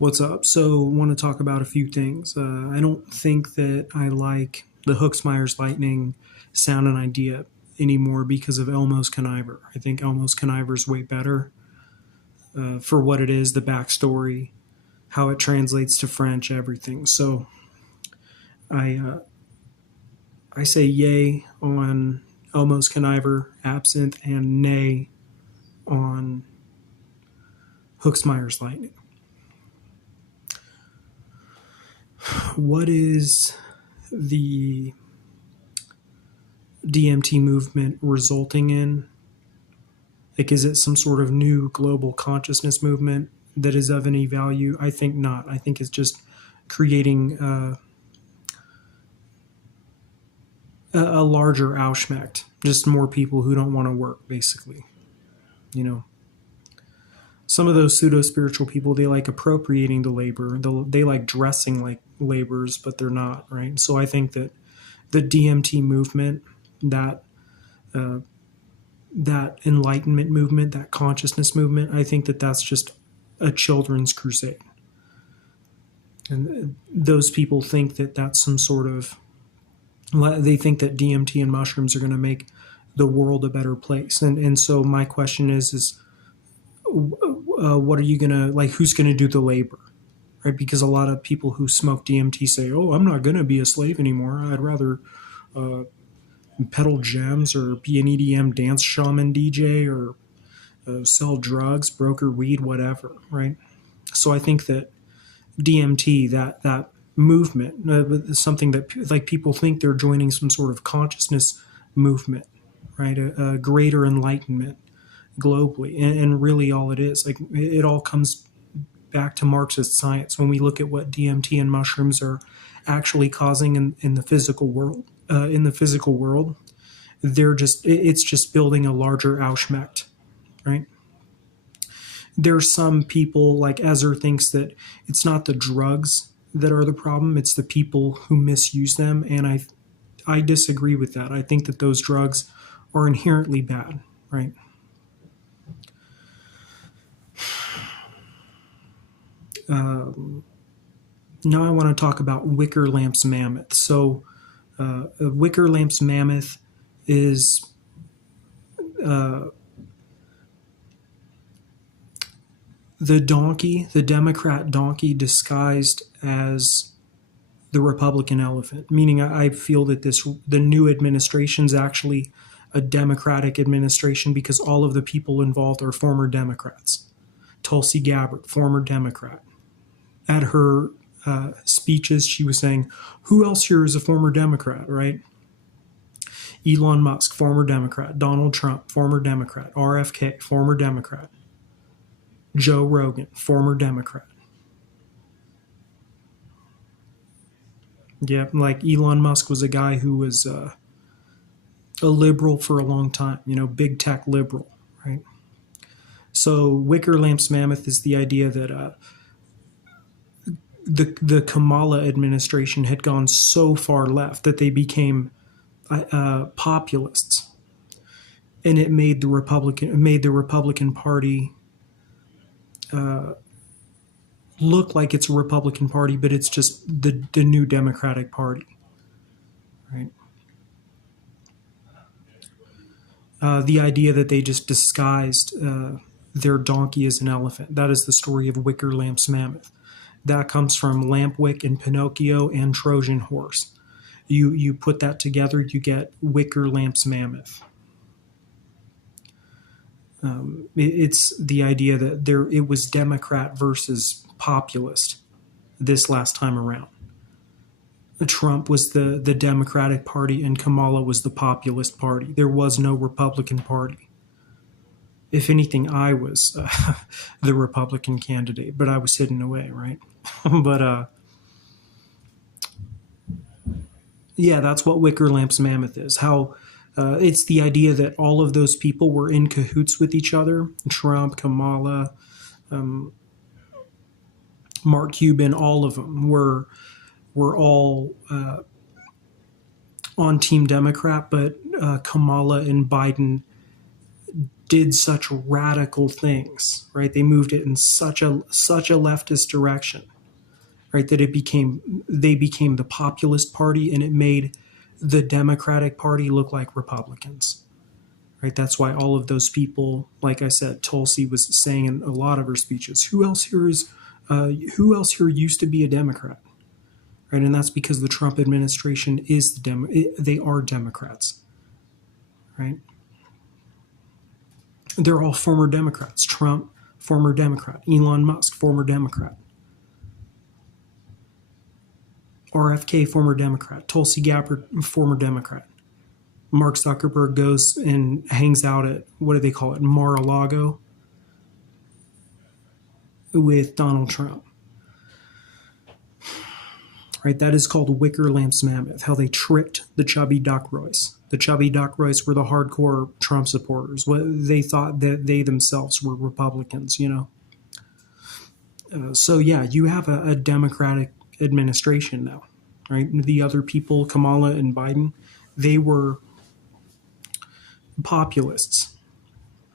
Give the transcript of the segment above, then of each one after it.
What's up? So, want to talk about a few things. I don't think that I like the Hooks Myers Lightning sound and idea anymore because of Elmo's Conniver. I think Elmo's Conniver is way better for what it is, the backstory, how it translates to French, everything. So, I I say yay on Elmo's Conniver, Absinthe, and nay on Hooks Myers Lightning. What is the DMT movement resulting in? Like, is it some sort of new global consciousness movement that is of any value? I think not. I think it's just creating a larger Auschmecht, just more people who don't want to work, basically. You know, some of those pseudo spiritual people, they like appropriating the labor. They like dressing like laborers, but they're not, right? So I think that the DMT movement, that that enlightenment movement, that consciousness movement, I think that that's just a children's crusade. And those people think that that's some sort of, they think that DMT and mushrooms are going to make the world a better place. And so my question is what are you going to, like, who's going to do the labor? Right? Because a lot of people who smoke DMT say, oh, I'm not going to be a slave anymore. I'd rather peddle gems or be an EDM dance shaman DJ or sell drugs, broker weed, whatever, right? So I think that DMT, that movement, something that like people think they're joining some sort of consciousness movement, right? A greater enlightenment globally, and really all it is, like, it all comes back to Marxist science when we look at what DMT and mushrooms are actually causing in the physical world. It's just building a larger Auschmecht, right? There's some people, like Ezra thinks that it's not the drugs that are the problem, it's the people who misuse them, and I disagree with that. I think that those drugs are inherently bad, right? Now I want to talk about Wickerlamp's Mammoth. So Wickerlamp's Mammoth is the donkey, the Democrat donkey disguised as the Republican elephant, meaning I feel that the new administration is actually a Democratic administration because all of the people involved are former Democrats. Tulsi Gabbard, former Democrat. At her speeches, she was saying, who else here is a former Democrat, right? Elon Musk, former Democrat. Donald Trump, former Democrat. RFK, former Democrat. Joe Rogan, former Democrat. Yeah, like Elon Musk was a guy who was a liberal for a long time, big tech liberal, right? So Wickerlamp's Mammoth is the idea that the Kamala administration had gone so far left that they became populists, and it made the Republican Party look like it's a Republican Party, but it's just the new Democratic Party, right? The idea that they just disguised their donkey as an elephant. That is the story of Wickerlamp's Mammoth. That comes from Lampwick and Pinocchio and Trojan Horse. You put that together, you get Wickerlamp's Mammoth. It's the idea that it was Democrat versus populist this last time around. Trump was the Democratic Party and Kamala was the populist party. There was no Republican Party. If anything, I was the Republican candidate, but I was hidden away, right? But yeah, that's what Wickerlamp's Mammoth is. How it's the idea that all of those people were in cahoots with each other. Trump, Kamala, Mark Cuban, all of them were all on Team Democrat, but Kamala and Biden did such radical things, right? They moved it in such a leftist direction, right? That they became the populist party, and it made the Democratic Party look like Republicans, right? That's why all of those people, like I said, Tulsi was saying in a lot of her speeches, who else here used to be a Democrat, right? And that's because the Trump administration is they are Democrats, right? They're all former Democrats. Trump, former Democrat. Elon Musk, former Democrat. RFK, former Democrat. Tulsi Gabbard, former Democrat. Mark Zuckerberg goes and hangs out at, what do they call it, Mar-a-Lago with Donald Trump. Right, that is called Wickerlamp's Mammoth, how they tricked the chubby Duckroys. The chubby Duckroys were the hardcore Trump supporters. They thought that they themselves were Republicans, you know. So yeah, you have a Democratic administration now, right? The other people, Kamala and Biden, they were populists,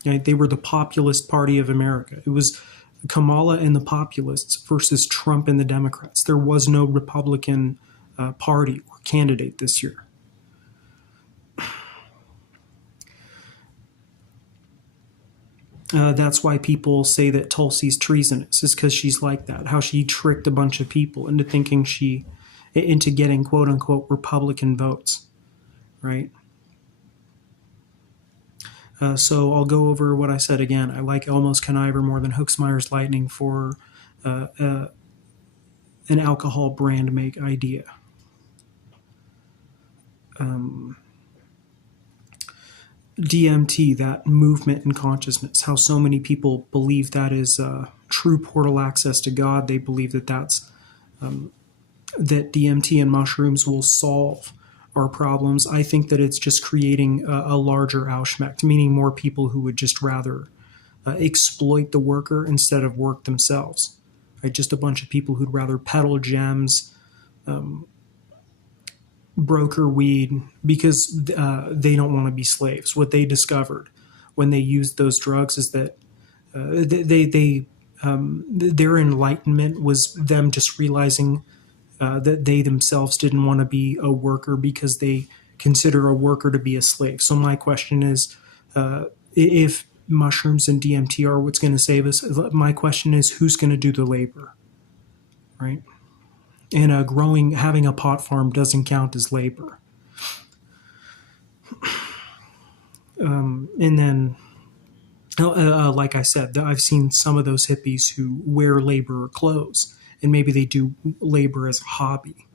right? They were the populist party of America. It was Kamala and the populists versus Trump and the Democrats. There was no Republican party or candidate this year. That's why people say that Tulsi's treasonous, is because she's like that. How she tricked a bunch of people into thinking into getting quote unquote Republican votes, right? So I'll go over what I said again. I like Elmo's Conniver more than Hooksmeyer's Lightning for an alcohol brand make idea. DMT, that movement and consciousness, how so many people believe that is true portal access to God. They believe that that DMT and mushrooms will solve our problems. I think that it's just creating a larger Auschmecht, meaning more people who would just rather exploit the worker instead of work themselves. Right? Just a bunch of people who'd rather peddle gems, broker weed, because they don't want to be slaves. What they discovered when they used those drugs is that their enlightenment was them just realizing that they themselves didn't want to be a worker because they consider a worker to be a slave. So my question is, if mushrooms and DMT are what's going to save us, my question is, who's going to do the labor, right? And having a pot farm doesn't count as labor. And then, like I said, I've seen some of those hippies who wear labor clothes, and maybe they do labor as a hobby.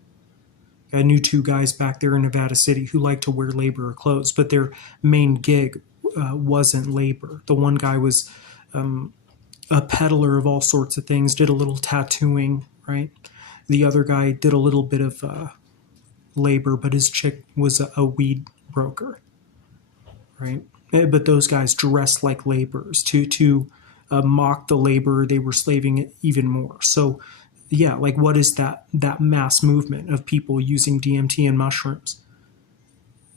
I knew two guys back there in Nevada City who liked to wear labor clothes, but their main gig wasn't labor. The one guy was a peddler of all sorts of things, did a little tattooing, right? The other guy did a little bit of labor, but his chick was a weed broker, right? But those guys dressed like laborers to mock the labor. They were slaving it even more. So, yeah, like what is that mass movement of people using DMT and mushrooms?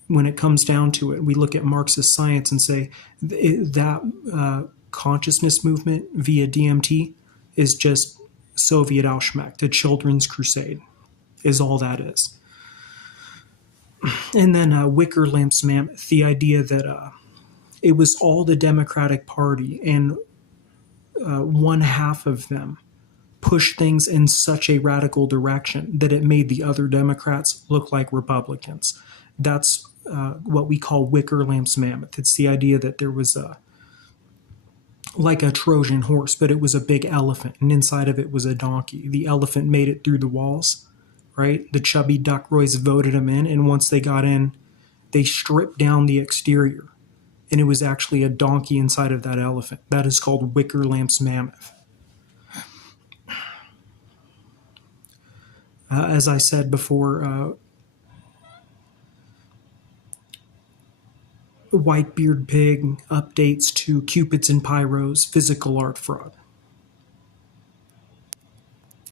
When it comes down to it, we look at Marxist science and say that consciousness movement via DMT is just Soviet Auschmecht, a children's crusade, is all that is. And then Wickerlamp's Mammoth, the idea that it was all the Democratic Party and one half of them pushed things in such a radical direction that it made the other Democrats look like Republicans. That's what we call Wickerlamp's Mammoth. It's the idea that there was like a Trojan horse, but it was a big elephant, and inside of it was a donkey. The elephant made it through the walls, right? The chubby Duckroys voted him in, and once they got in, they stripped down the exterior, and it was actually a donkey inside of that elephant. That is called Wickerlamp's Mammoth. As I said before, Whitebeard Pig updates to Cupids and Pyros, physical art fraud.